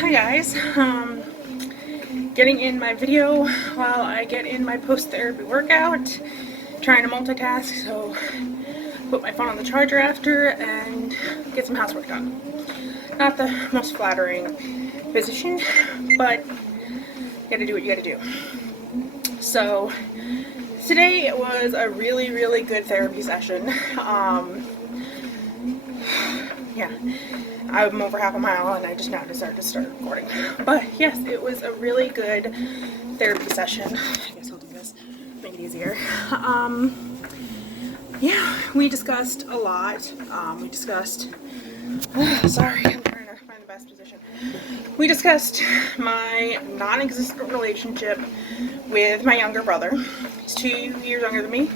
Hi guys, getting in my video while I get in my post-therapy workout, trying to multitask, so put my phone on the charger after and get some housework done. Not the most flattering position, but you gotta do what you gotta do. So today was a really good therapy session. Yeah, I'm over half a mile and I just now decided to start recording. But yes, it was a really good therapy session. I guess I'll do this, make it easier. Yeah, we discussed a lot. Sorry, I'm trying to find the best position. We discussed my non-existent relationship with my younger brother. He's 2 years younger than me.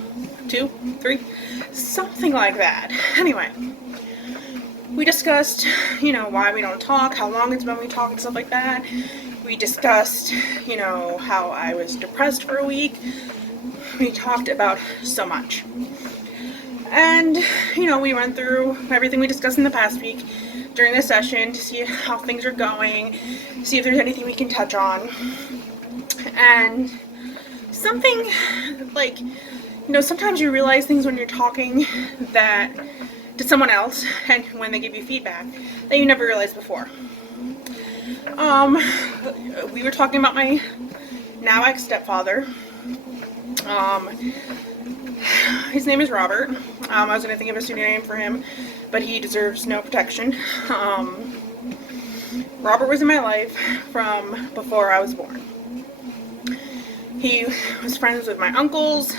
2, 3, something like that. Anyway. We discussed, why we don't talk, how long it's been we talk and stuff like that. We discussed, how I was depressed for a week. We talked about so much. And, we went through everything we discussed in the past week during the session to see how things are going, see if there's anything we can touch on. And something like, sometimes you realize things when you're talking that to someone else and when they give you feedback that you never realized before. We were talking about my now ex-stepfather. His name is Robert. I was going to think of a pseudonym for him, but he deserves no protection. Robert was in my life from before I was born. He was friends with my uncles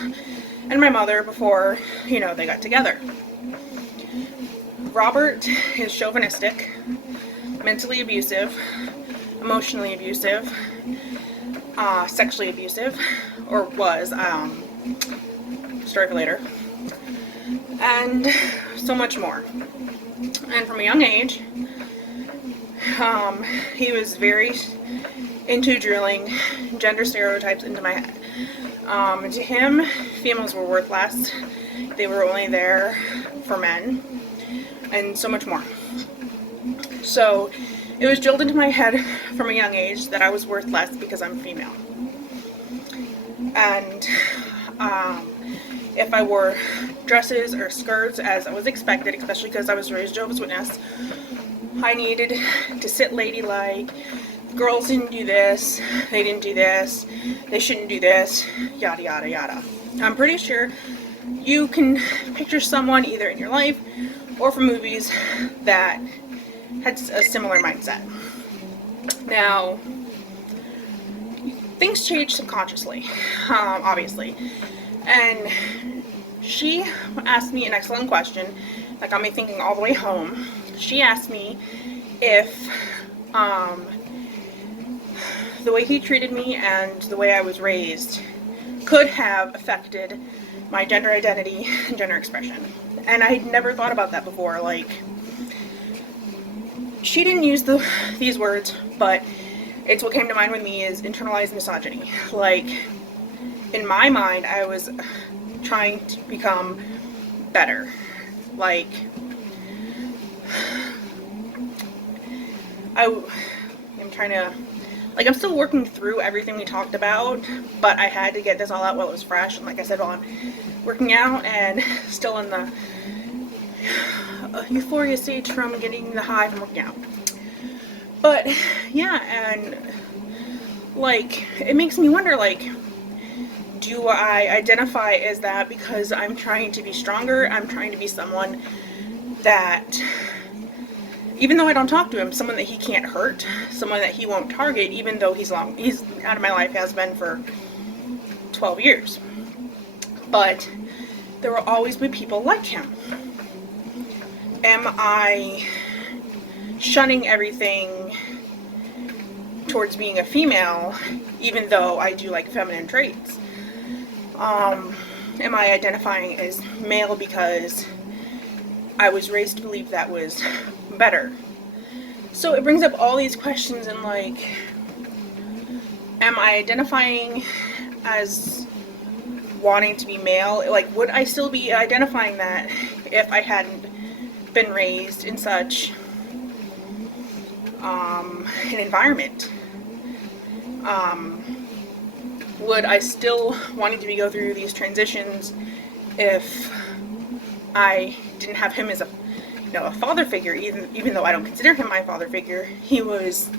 and my mother before, they got together. Robert is chauvinistic, mentally abusive, emotionally abusive, sexually abusive, or was, story for later, and so much more. And from a young age, he was very into drilling gender stereotypes into my head. To him, females were worth less, they were only there for men, and so much more. So it was drilled into my head from a young age that I was worth less because I'm female. And if I wore dresses or skirts as I was expected, especially because I was raised Jehovah's Witness, I needed to sit ladylike. Girls didn't do this, they didn't do this, they shouldn't do this, yada yada yada. I'm pretty sure you can picture someone either in your life or from movies that had a similar mindset. Now, things change subconsciously, obviously. And she asked me an excellent question that got me thinking all the way home. She asked me if the way he treated me and the way I was raised could have affected my gender identity and gender expression. And I had never thought about that before. Like, she didn't use these words, but it's what came to mind with me is internalized misogyny. Like, in my mind, I was trying to become better. Like, I'm trying to, I'm still working through everything we talked about, but I had to get this all out while it was fresh. And like I said, while I'm working out and still in the euphoria stage from getting the high from working out. But yeah, and it makes me wonder, do I identify as that because I'm trying to be stronger? I'm trying to be someone that, even though I don't talk to him, someone that he can't hurt, someone that he won't target, even though he's out of my life, has been for 12 years. But there will always be people like him. Am I shunning everything towards being a female, even though I do like feminine traits? Am I identifying as male because I was raised to believe that was better? So it brings up all these questions and am I identifying as wanting to be male? Would I still be identifying that if I hadn't been raised in such an environment. Would I still wanting to go through these transitions if I didn't have him as a father figure? Even though I don't consider him my father figure, he was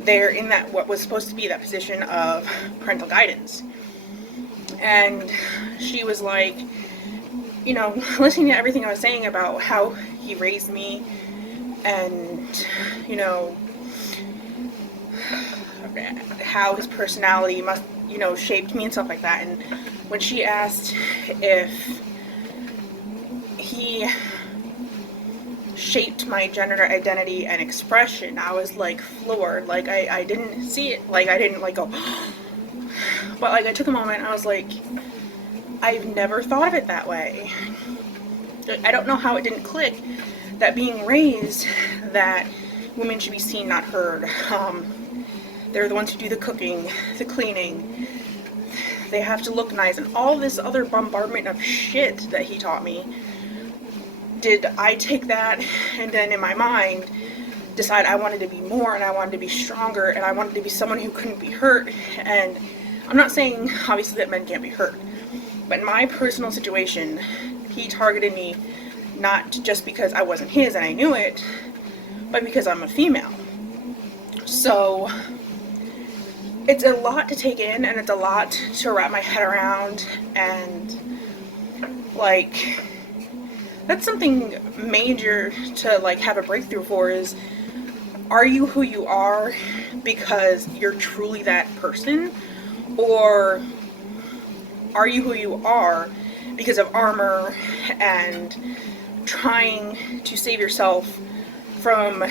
there in that what was supposed to be that position of parental guidance. And she was like, listening to everything I was saying about how he raised me and, how his personality must, shaped me and stuff like that. And when she asked if he shaped my gender identity and expression, I was like floored. Like I didn't see it. Like I didn't go, but like I took a moment. I was like, I've never thought of it that way. I don't know how it didn't click that being raised that women should be seen, not heard. They're the ones who do the cooking, the cleaning. They have to look nice, and all this other bombardment of shit that he taught me. Did I take that and then in my mind decide I wanted to be more, and I wanted to be stronger, and I wanted to be someone who couldn't be hurt? And I'm not saying obviously that men can't be hurt, but in my personal situation, he targeted me not just because I wasn't his and I knew it, but because I'm a female. So it's a lot to take in, and it's a lot to wrap my head around, and like that's something major to like have a breakthrough for. Is, are you who you are because you're truly that person, or are you who you are because of armor and trying to save yourself from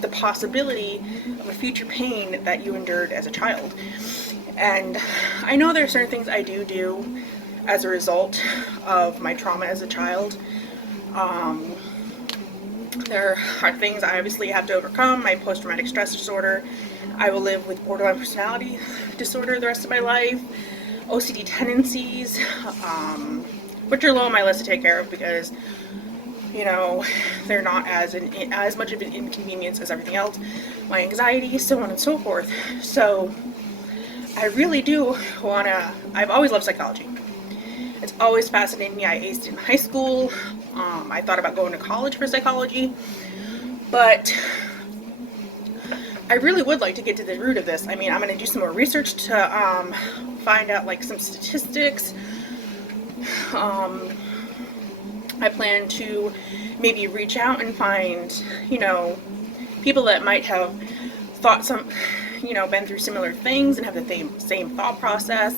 the possibility of a future pain that you endured as a child? And I know there are certain things I do as a result of my trauma as a child. There are things I obviously have to overcome. My post-traumatic stress disorder. I will live with borderline personality disorder the rest of my life. OCD tendencies, which are low on my list to take care of because, they're not as much of an inconvenience as everything else. My anxiety, so on and so forth. So I really do I've always loved psychology. It's always fascinated me. I aced in high school. I thought about going to college for psychology, but I really would like to get to the root of this. I mean, I'm going to do some more research to find out like some statistics. I plan to maybe reach out and find, people that might have thought been through similar things and have the same thought process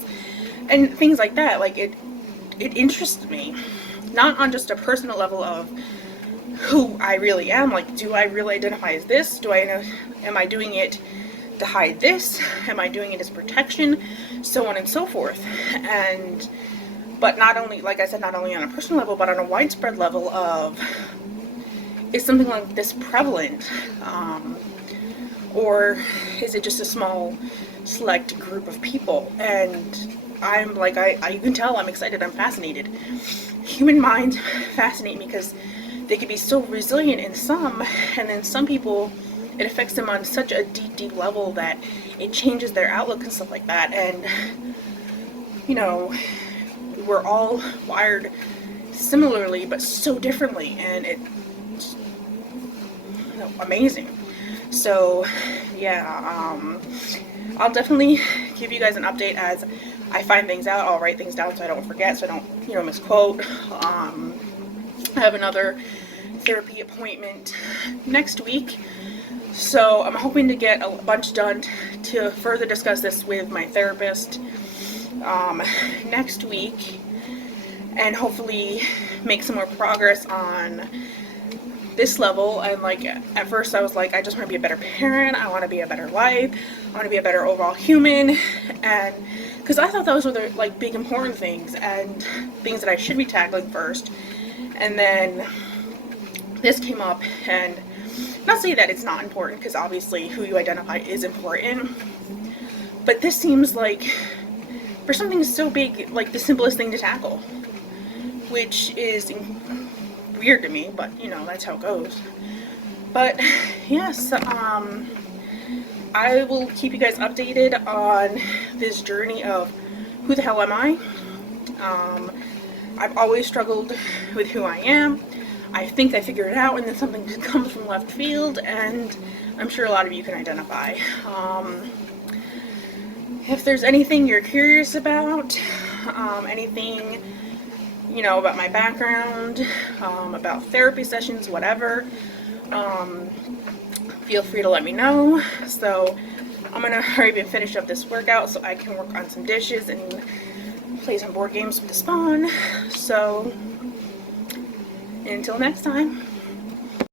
and things like that. Like it interests me, not on just a personal level of who I really am. Like, do I really identify as this? Am I doing it to hide this? Am I doing it as protection? So on and so forth. But not only, like I said, not only on a personal level, but on a widespread level of, is something like this prevalent? Or is it just a small, select group of people? And I'm like, you can tell I'm excited, I'm fascinated. Human minds fascinate me because they can be so resilient in some, and then some people, it affects them on such a deep level that it changes their outlook and stuff like that. And, we're all wired similarly, but so differently, and it's amazing. So, yeah, I'll definitely give you guys an update as I find things out. I'll write things down so I don't forget, so I don't, misquote. I have another therapy appointment next week, so I'm hoping to get a bunch done to further discuss this with my therapist next week, and hopefully make some more progress on this level. And like at first I was like, I just want to be a better parent, I want to be a better wife, I want to be a better overall human, and because I thought those were the like big important things and things that I should be tackling first. And then this came up, and not say that it's not important, because obviously who you identify is important, but this seems like, for something so big, like the simplest thing to tackle, which is weird to me, but that's how it goes. But yes, I will keep you guys updated on this journey of who the hell am I. I've always struggled with who I am. I think I figured it out, and then something comes from left field, and I'm sure a lot of you can identify. If there's anything you're curious about, anything, you know, about my background, about therapy sessions, whatever, feel free to let me know. So I'm gonna hurry up and finish up this workout so I can work on some dishes and play some board games with the spawn. So until next time.